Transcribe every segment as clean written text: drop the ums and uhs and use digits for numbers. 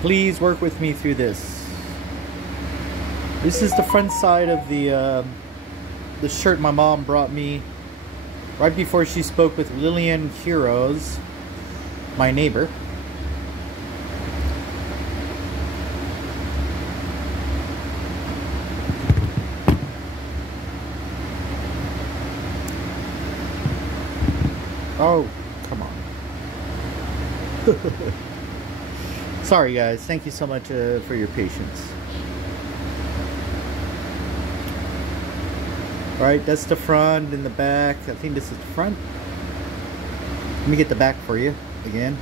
Please work with me through this. This is the front side of the shirt my mom brought me right before she spoke with Lillian Quiroz, my neighbor. Oh, come on. Sorry guys, thank you so much for your patience. Alright, that's the front and the back. I think this is the front. Let me get the back for you again.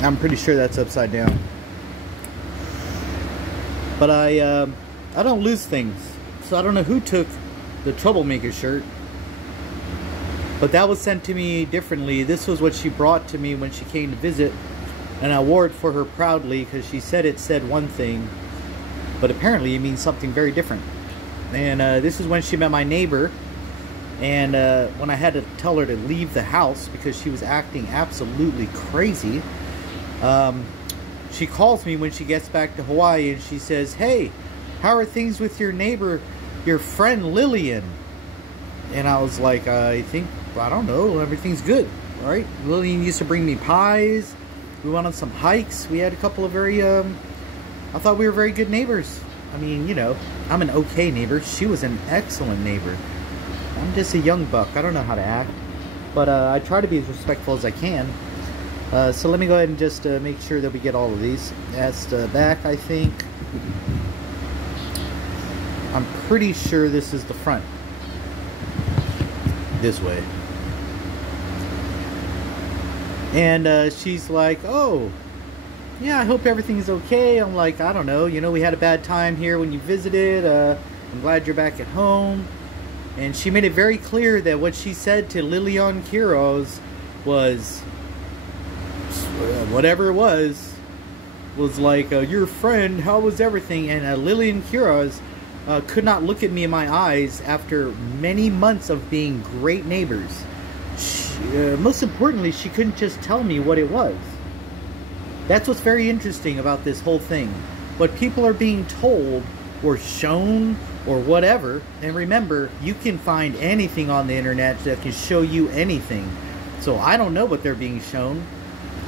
I'm pretty sure that's upside down. But I don't lose things. So I don't know who took the Troublemaker shirt. But that was sent to me differently. This was what she brought to me when she came to visit. And I wore it for her proudly because she said it said one thing. But apparently it means something very different. And this is when she met my neighbor. And when I had to tell her to leave the house because she was acting absolutely crazy. She calls me when she gets back to Hawaii and she says, "Hey, how are things with your neighbor, your friend Lillian?" And I was like, I don't know, everything's good. All right, Lillian used to bring me pies. We went on some hikes. We had a couple of very, I thought we were very good neighbors. I mean, you know, I'm an okay neighbor. She was an excellent neighbor. I'm just a young buck. I don't know how to act. But I try to be as respectful as I can. So let me go ahead and just make sure that we get all of these. That's the back, I think. I'm pretty sure this is the front. This way. And she's like, "Oh, yeah, I hope everything's okay." I'm like, "I don't know, you know, we had a bad time here when you visited. I'm glad you're back at home." And she made it very clear that what she said to Lillian Quiroz was, whatever it was like, "Your friend, how was everything?" And Lillian Quiroz could not look at me in my eyes after many months of being great neighbors. Most importantly, she couldn't just tell me what it was. That's what's very interesting about this whole thing. What people are being told or shown or whatever, and remember, you can find anything on the internet that can show you anything. So I don't know what they're being shown.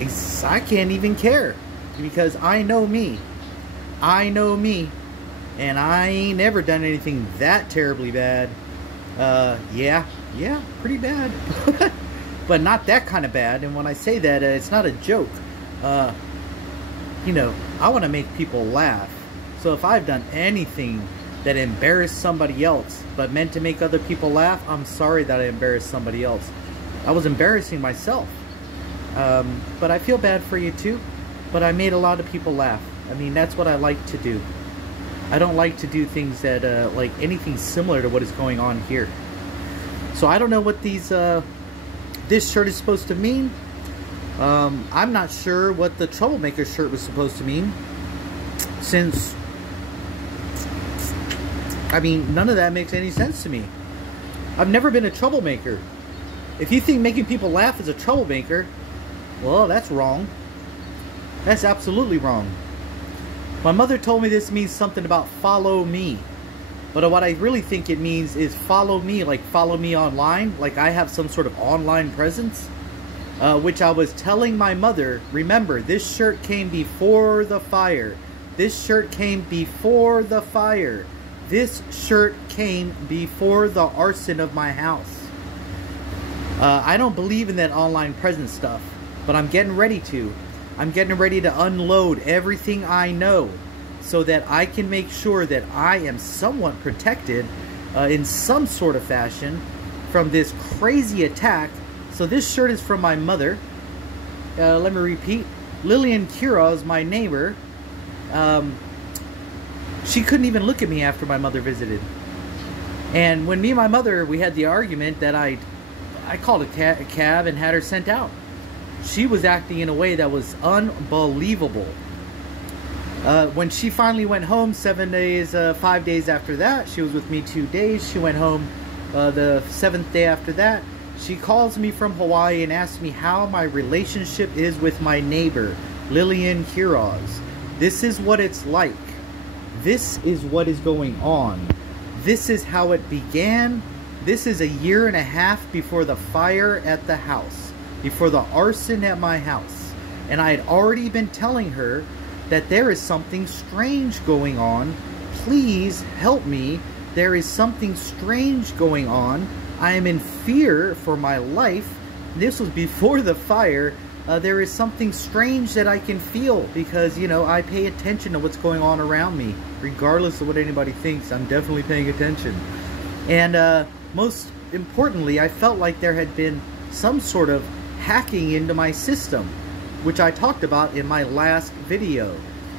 I can't even care because I know me. I know me. And I ain't never done anything that terribly bad. Yeah, pretty bad. But not that kind of bad. And when I say that, it's not a joke. You know, I want to make people laugh. So if I've done anything that embarrassed somebody else, but meant to make other people laugh, I'm sorry that I embarrassed somebody else. I was embarrassing myself. But I feel bad for you too. But I made a lot of people laugh. I mean, that's what I like to do. I don't like to do things that, like anything similar to what is going on here. So I don't know what these, this shirt is supposed to mean. I'm not sure what the Troublemaker shirt was supposed to mean. Since, I mean, none of that makes any sense to me. I've never been a troublemaker. If you think making people laugh is a troublemaker, well, that's wrong. That's absolutely wrong. My mother told me this means something about follow me. But what I really think it means is follow me, like follow me online. Like I have some sort of online presence. Which I was telling my mother, remember, this shirt came before the fire. This shirt came before the fire. This shirt came before the arson of my house. I don't believe in that online presence stuff. But I'm getting ready to. I'm getting ready to unload everything I know so that I can make sure that I am somewhat protected in some sort of fashion from this crazy attack. So this shirt is from my mother. Let me repeat. Lillian Quiroz, my neighbor, she couldn't even look at me after my mother visited. And when me and my mother, we had the argument that I called a cab and had her sent out. She was acting in a way that was unbelievable. When she finally went home 5 days after that, she was with me 2 days. She went home the 7th day after that. She calls me from Hawaii and asks me how my relationship is with my neighbor, Lillian Quiroz. This is what it's like. This is what is going on. This is how it began. This is a year and a half before the fire at the house, before the arson at my house. And I had already been telling her that there is something strange going on. Please help me. There is something strange going on. I am in fear for my life. This was before the fire. There is something strange that I can feel because, you know, I pay attention to what's going on around me. Regardless of what anybody thinks, I'm definitely paying attention. And most importantly, I felt like there had been some sort of hacking into my system, which I talked about in my last video.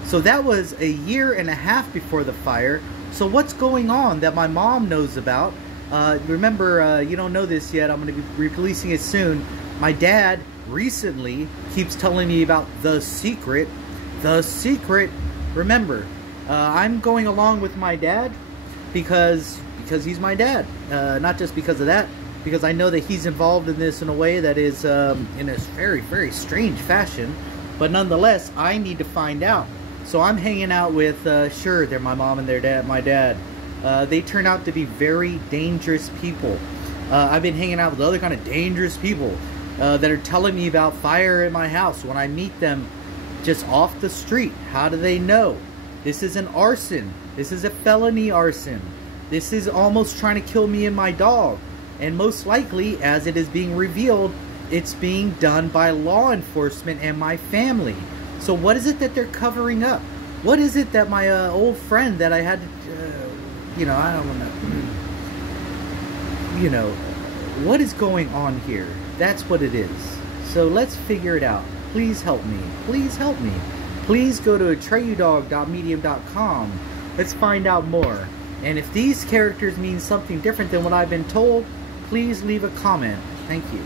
So that was a year and a half before the fire. So what's going on that my mom knows about? Remember, you don't know this yet, I'm going to be releasing it soon. My dad recently keeps telling me about The Secret. The Secret. Remember, I'm going along with my dad because he's my dad. Not just because of that, because I know that he's involved in this in a way that is in a very, very strange fashion. But nonetheless, I need to find out. So I'm hanging out with, sure, they're my mom and their dad, my dad. They turn out to be very dangerous people. I've been hanging out with other kind of dangerous people that are telling me about fire in my house when I meet them just off the street. How do they know? This is an arson. This is a felony arson. This is almost trying to kill me and my dog. And most likely, as it is being revealed, it's being done by law enforcement and my family. So what is it that they're covering up? What is it that my old friend that I had to, you know, I don't want to, you know, what is going on here? That's what it is. So let's figure it out. Please help me. Please help me. Please go to atreyudog.medium.com. Let's find out more. And if these characters mean something different than what I've been told, please leave a comment. Thank you.